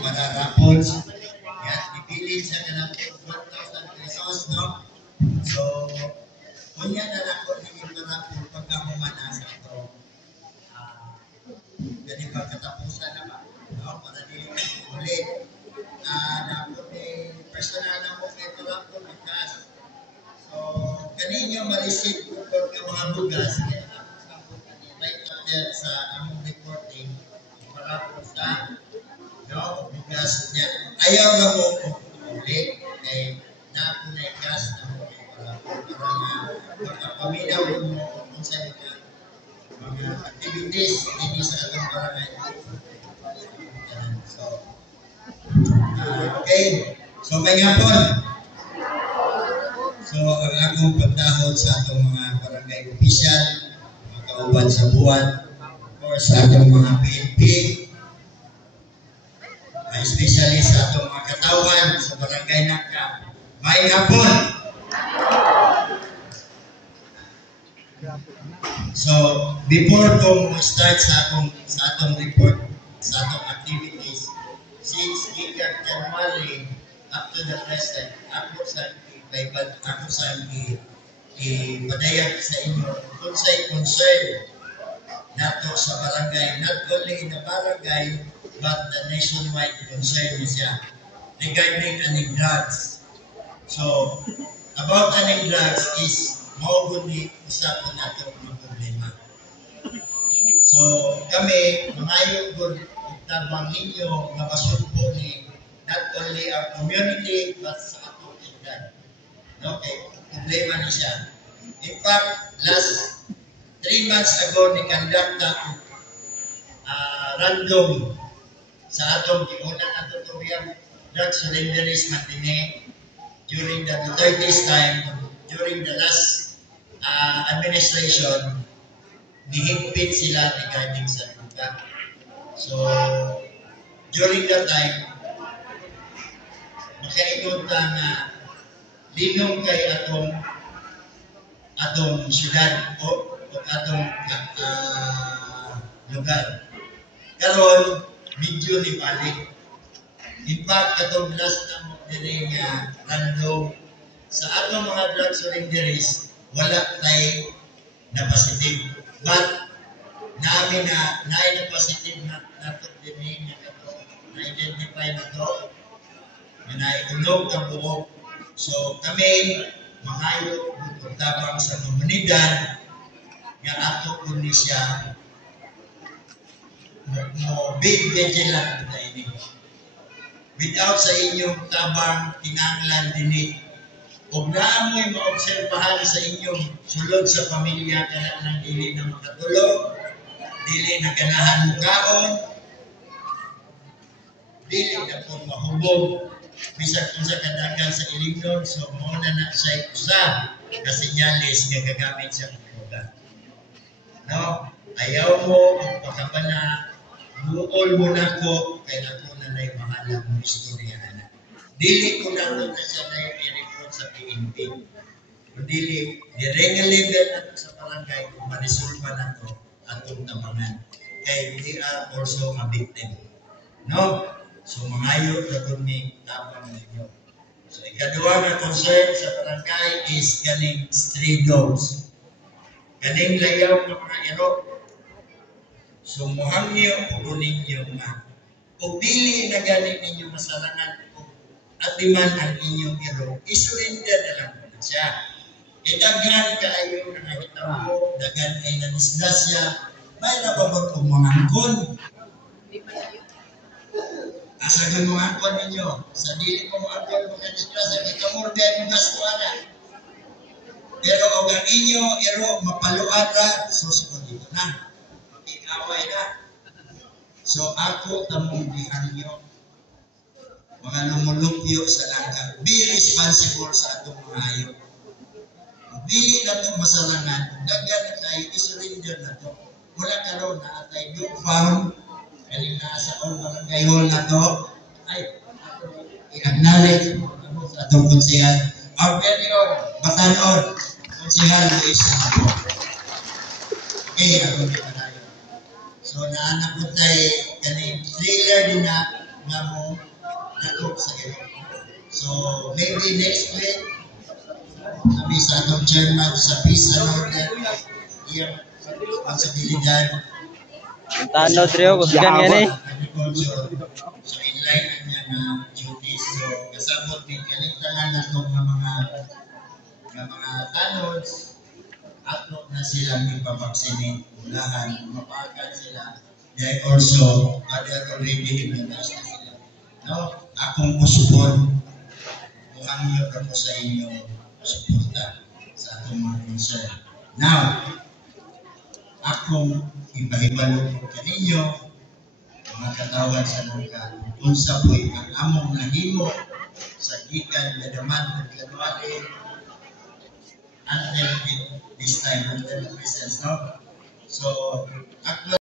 mararapon. Yan, ipili siya ka ng 1,000 pesos, no? So, kunya na lang ko naging marapon pagkamumana sa ito. Ganyan ba katapusan naman, no? Para di ulit. Napon personal na mo kay marapon ng cash. So, kaninyo ma-receive ko ng mga bugas, kaya right there sa among reporting, marapon sa bugas niya. Ayaw na mo ulit kay napo na gas na mo para magpapaminaw mo kung sa mga activities hindi sa atong barangay. So, okay. So, may hapon. So, ang akong pagdahon sa atong mga barangay official, mga kauban sa buwan, or sa atong mga PNP, especially sa atong mga katawan sa barangay Naka. May hapon. So, before ko start sa atong report, sa atong activities, since January up to the present, ako sa ipadayag sa inyo kung sa'y concern nato sa barangay, not only in the barangay, but the nationwide concern niya regarding aning drugs. So, about aning drugs is mauguni usapan nato ng problema. So, kami, mangayo good tabang ninyo na masulpo ni not only our community, but sa atong edad. Okay, problema ni siya. In fact, last 3 months ago, ni-conduct ako random sa atong giunang auditorium drug surrenderist matine during the Duterte's time, during the last administration, nihigpit sila regarding sa druga. So, during that time, makaingon ta nga linong kay atong syudad o atong lugar. Karon medyo ni balik. In fact, katong last na mo din nga random sa atong mga drug surrenderies, wala tayo na positive. But namin na positive na nato din nga katong na-identify na to, na iunog ang buhok. So kami, mangayo tabang sa komunidad nga ato po ni siya mo big vigilant na ini. Without sa inyong tabang tinanglan dinit, huwag na mo'y maobserbahan sa inyong sulod sa pamilya ka na dili na makatulog, dili na ganahan mo kaon, dili na po mahubog, bisag kung sa kadagan sa ilignon, so muna na siya usa kasi nyalis nga gagamit sa kalugan. No? Ayaw mo, pagpakabana, buol mo na ko, kaya ako na na'y mahalang mo istorya na. Dili ko na ito siya na yung i-report sa PNP. Kung dili, direct level na ito sa barangay, kung ma-resolve na ito, atong tabangan. Kaya we are also a victim. No? So, mangayo na kung may tabang ninyo. So, ikaduwa na concern sa barangay is ganing stray dogs. Ganing layaw ng mga iro. So, muhangyo o ninyo nga. O dili na galing ninyo masalangan o at liman ang inyong iro, isurrender na lang na siya. Daghan kaayo na nakita mo, daghan ay nanisgrasya, may napabot kong mga angkon. Asagan mo angkon ninyo, sa dili mo mga angkon mga disgrasya, ikamurde mo gasto na. Pero kung ang inyo, iro, mapaluan na, susunod dito na. Mag-iaway na. So ako tamungdihan nyo, mga lumulupyo sa langka. Be responsible sa atong mga hayop. Dili na itong masalangan, daghan na tayo, isurrender na ito. Wala ka rin na atay yung farm, kaling nasa all barangay hall na ito, ay, i-acknowledge sa atong konsehal. Our very own, Batanon, konsehal Luis na ito. Okay, ako din tayo. So, naanak ko tayo, kaning trailer din na nga mo nato sa Ginoo. So maybe next week kami sa atong chairman sa peace and order iyang responsibilidad Tanod Rio, kusgan gani. agriculture. So inline na niya na duties. So kasabot din kaligtanan na itong mga tanods atlo na sila ipabaksinate ulahan mapagan sila. They also are already immunized na sila. No, akong usupon kung ang iyo ako sa inyo suporta sa atong mga concern. Now, akong ipahibalo ko kaninyo mga katawan sa nangka unsa po'y ang among nahimo sa gikan nadaman ng January until this time, until the presence, no? So, actually,